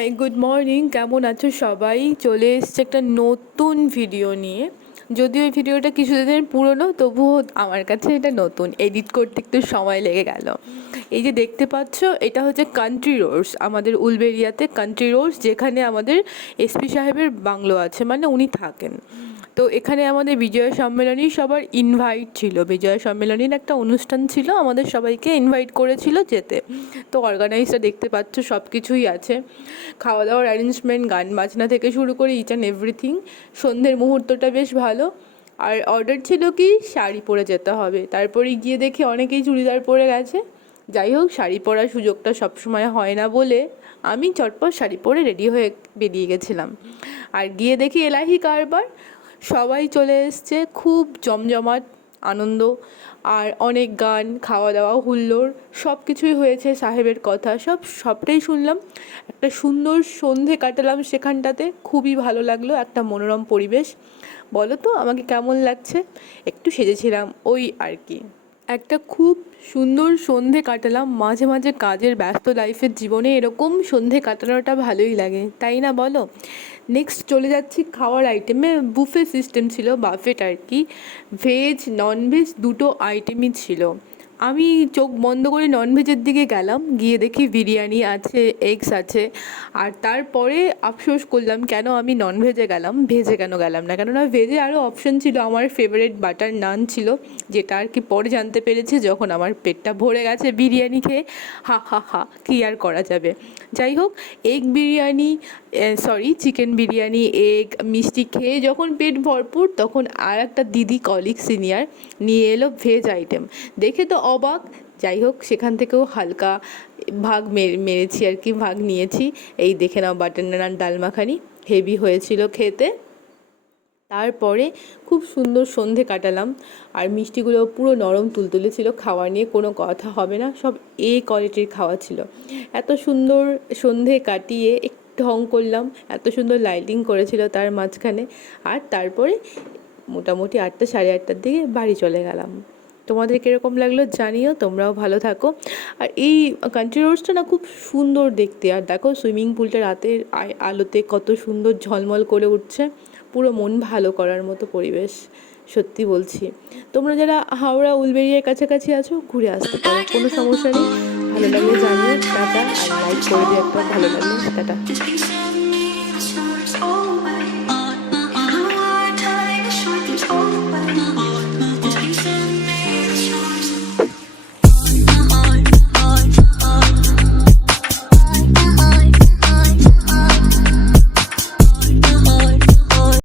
High, good morning. কেমন আছো সবাই? চলে এসছে একটা নতুন ভিডিও নিয়ে। যদিও এই ভিডিওটা কিছুদিনের পুরনো, তবুও আমার কাছে এটা নতুন। এডিট করতে একটু সময় লেগে গেল। এই যে দেখতে পাচ্ছ, এটা হচ্ছে কান্ট্রি রোডস, আমাদের উলবেড়িয়াতে কান্ট্রি রোডস, যেখানে আমাদের এসপি সাহেবের বাংলো আছে, মানে উনি থাকেন। তো এখানে আমাদের বিজয়া সম্মেলনী সবার ইনভাইট ছিল। বিজয়া সম্মেলনীর একটা অনুষ্ঠান ছিল, আমাদের সবাইকে ইনভাইট করেছিল যেতে। তো অর্গানাইজটা দেখতে পাচ্ছ, সব কিছুই আছে, খাওয়া দাওয়ার অ্যারেঞ্জমেন্ট, গান বাজনা থেকে শুরু করে ইচ অ্যান্ড এভরিথিং। সন্ধ্যের মুহূর্তটা বেশ ভালো। আর অর্ডার ছিল কি শাড়ি পরে যেতে হবে, তারপরে গিয়ে দেখি অনেকেই চুড়িদার পরে গেছে। যাই হোক, শাড়ি পরার সুযোগটা সবসময় হয় না বলে আমি চটপট শাড়ি পরে রেডি হয়ে বেরিয়ে গেছিলাম। আর গিয়ে দেখি এলাহি কারবার, সবাই চলে এসছে, খুব জমজমাট আনন্দ। আর অনেক গান, খাওয়া দাওয়া, হুল্লোড়, সব কিছুই হয়েছে। সাহেবের কথা সবটাই শুনলাম। একটা সুন্দর সন্ধে কাটালাম সেখানটাতে, খুবই ভালো লাগলো। একটা মনোরম পরিবেশ। বলো তো আমাকে কেমন লাগছে? একটু সেজেছিলাম, ওই আর কি। একটা খুব সুন্দর সন্ধে কাটালাম। মাঝে মাঝে কাজের ব্যস্ত লাইফের জীবনে এরকম সন্ধে কাটানোটা ভালোই লাগে, তাই না বলো? নেক্সট চলে যাচ্ছি খাওয়ার আইটেমে। বুফে সিস্টেম ছিল, বাফেট আর কি। ভেজ ননভেজ দুটো আইটেমই ছিল। আমি চোখ বন্ধ করে ননভেজের দিকে গেলাম, গিয়ে দেখি বিরিয়ানি আছে, এগস আছে। আর তারপরে আফসোস করলাম কেন আমি ননভেজে গেলাম, ভেজে কেন গেলাম না। কেননা ভেজে আরও অপশন ছিল। আমার ফেভারিট বাটার নান ছিল, যেটা আর কি পরে জানতে পেরেছি যখন আমার পেটটা ভরে গেছে বিরিয়ানি খেয়ে। হা হা হা, কী আর করা যাবে। যাই হোক, egg biryani, chicken biryani, egg মিষ্টি খেয়ে যখন পেট ভরপুর, তখন আর একটা দিদি, কলিগ সিনিয়র, নিয়ে এলো ভেজ আইটেম। দেখে তো অবাক। যাই হোক, সেখান থেকেও হালকা ভাগ মেরেছি আর কি, ভাগ নিয়েছি। এই দেখে নাও, বাটার নান ডাল মাখানি হেভি হয়েছিল খেতে। তারপরে খুব সুন্দর সন্ধে কাটালাম। আর মিষ্টিগুলো পুরো নরম তুলতুলে ছিল, খাওয়া নিয়ে কোনো কথা হবে না, সব কোয়ালিটির খাওয়া ছিল। এত সুন্দর সন্ধে কাটিয়ে একটু ঢং করলাম, এত সুন্দর লাইটিং করেছিল তার মাঝখানে। আর তারপরে মোটামুটি 8টা সাড়ে 8টার দিকে বাড়ি চলে গেলাম। তোমাদের কীরকম লাগলো জানিও, তোমরাও ভালো থাকো। আর এই কান্ট্রি রোডসটা না খুব সুন্দর দেখতে। আর দেখো, সুইমিং পুলটা রাতের আলোতে কত সুন্দর ঝলমল করে উঠছে। পুরো মন ভালো করার মতো পরিবেশ, সত্যি বলছি। তোমরা যারা হাওড়া উলবেড়িয়ার কাছাকাছি আছো, ঘুরে আসতে পারো, কোনো সমস্যা নেই। ভালো লাগলে জানিও, টাটা। আর লাইক করে দিও একটা, ভালো লাগলে টাটা।